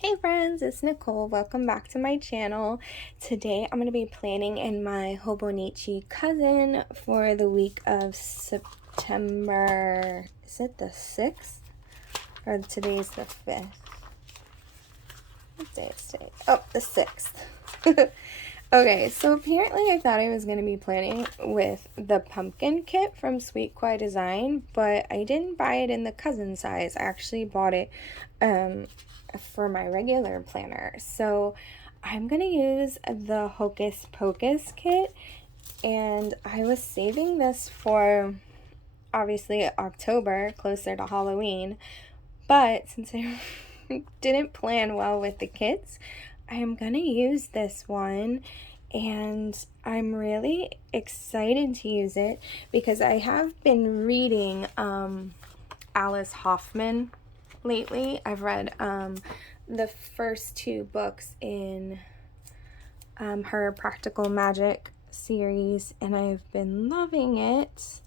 Hey friends, it's Nicole. Welcome back to my channel. Today I'm going to be planning in my Hobonichi Cousin for the week of September. Is it the 6th? Or today's the 5th? What day is today? Oh, the 6th. Okay, so apparently I thought I was going to be planning with the pumpkin kit from Sweet Kawaii Design, but I didn't buy it in the cousin size. I actually bought it for my regular planner. So I'm going to use the Hocus Pocus kit, and I was saving this for obviously October, closer to Halloween, but since I didn't plan well with the kits, I am going to use this one, and I'm really excited to use it because I have been reading Alice Hoffman lately. I've read the first 2 books in her Practical Magic series, and I've been loving it.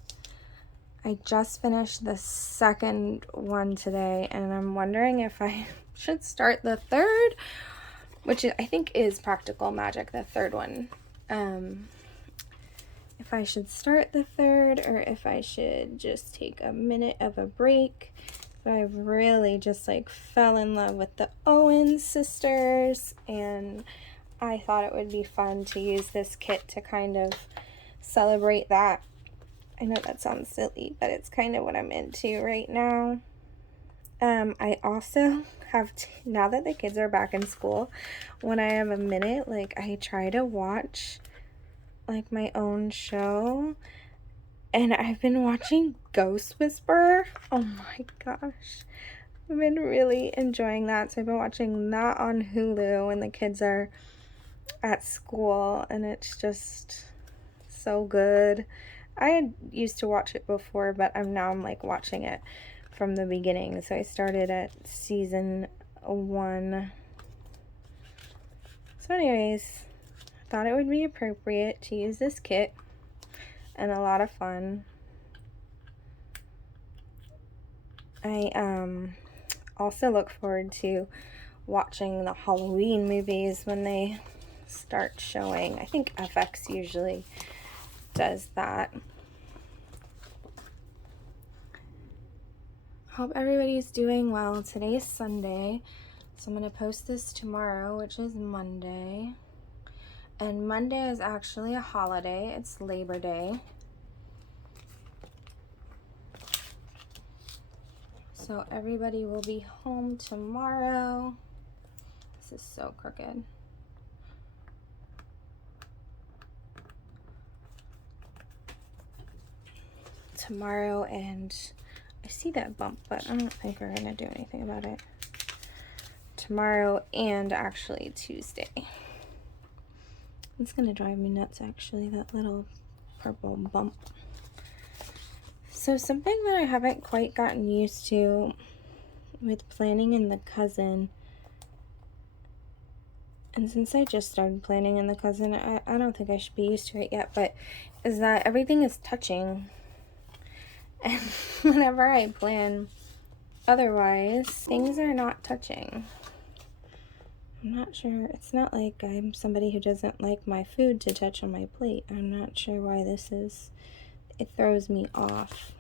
I just finished the second one today, and I'm wondering if I should start the third, which I think is Practical Magic, the third one. If I should start the third or if I should just take a minute of a break. But I really just fell in love with the Owens sisters, and I thought it would be fun to use this kit to kind of celebrate that. I know that sounds silly, but it's kind of what I'm into right now. I also have, now that the kids are back in school, when I have a minute, I try to watch, my own show, and I've been watching Ghost Whisperer. Oh my gosh. I've been really enjoying that. So I've been watching that on Hulu when the kids are at school, and it's just so good. I had used to watch it before, but I'm watching it from the beginning. So I started at season 1. So anyways, I thought it would be appropriate to use this kit, and a lot of fun. I also look forward to watching the Halloween movies when they start showing. I think FX usually does that. Hope everybody's doing well. Today's Sunday, so I'm going to post this tomorrow, which is Monday. And Monday is actually a holiday. It's Labor Day. So everybody will be home tomorrow. This is so crooked. Tomorrow, and I see that bump, but I don't think we're gonna do anything about it. Tomorrow and actually Tuesday. It's gonna drive me nuts, actually, that little purple bump. So something that I haven't quite gotten used to with planning in the cousin, and since I just started planning in the cousin, I don't think I should be used to it yet, but is that everything is touching. And whenever I plan otherwise, things are not touching. I'm not sure. It's not like I'm somebody who doesn't like my food to touch on my plate. I'm not sure why this is. It throws me off.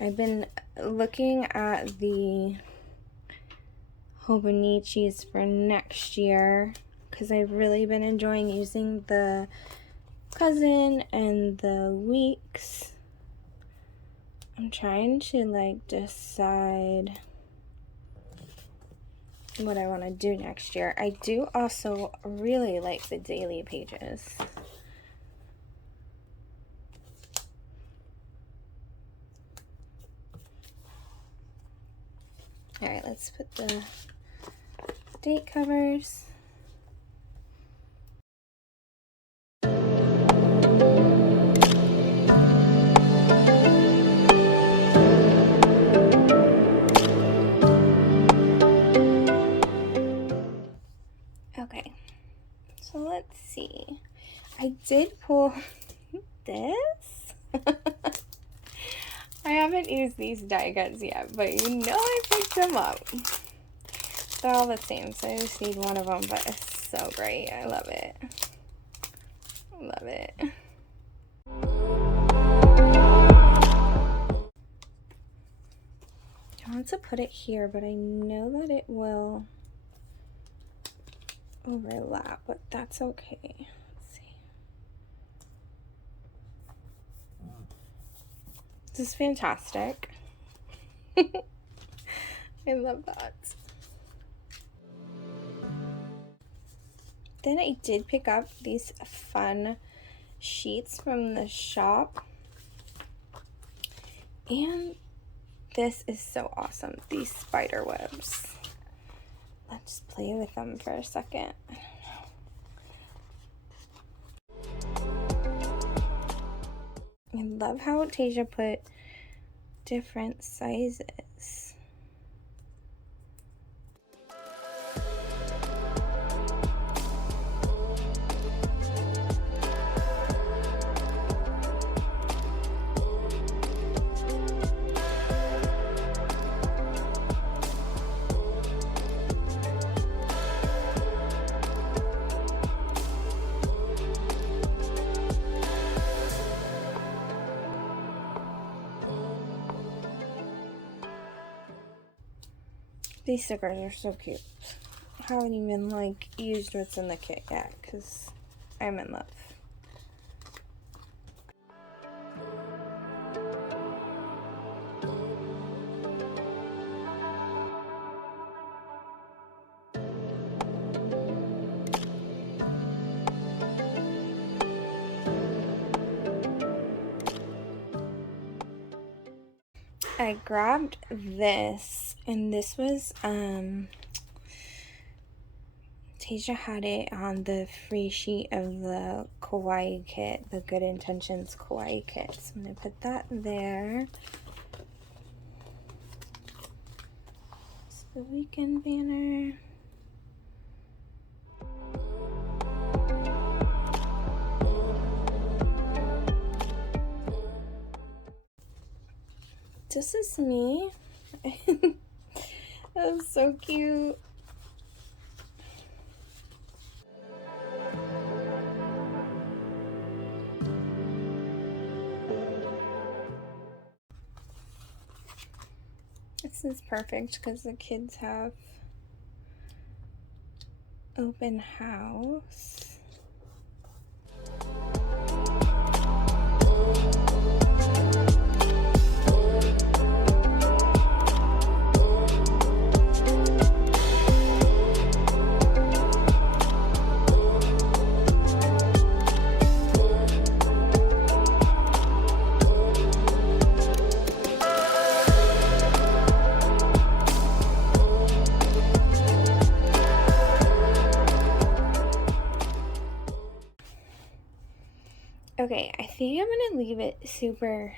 I've been looking at the Hobonichis for next year because I've really been enjoying using the cousin and the weeks. I'm trying to decide what I want to do next year. I do also really like the daily pages. Alright, let's put the date covers. Okay, so let's see. I did pull this. haven't used these die cuts yet, but you know I picked them up. They're all the same, so I just need one of them, but it's so great. I love it. I love it. I want to put it here, but I know that it will overlap, but that's okay. Let's see. This is fantastic. I love that. Then I did pick up these fun sheets from the shop. And this is so awesome, these spider webs. Let's play with them for a second. I love how Tasia put different sizes. These stickers are so cute. I haven't even used what's in the kit yet because I'm in love. I grabbed this, and this was, Tasia had it on the free sheet of the Kawaii kit, the Good Intentions Kawaii kit. So I'm going to put that there. It's the weekend banner. This is me. That was so cute. This is perfect because the kids have open house. Okay, I think I'm gonna leave it super,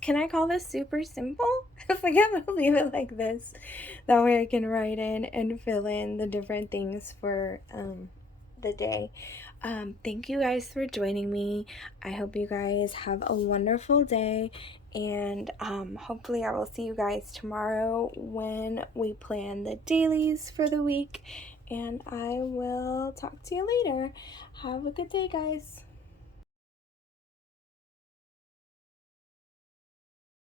can I call this super simple? I think I'm gonna leave it like this. That way I can write in and fill in the different things for the day. Thank you guys for joining me. I hope you guys have a wonderful day, and hopefully I will see you guys tomorrow when we plan the dailies for the week, and I will talk to you later. Have a good day, guys.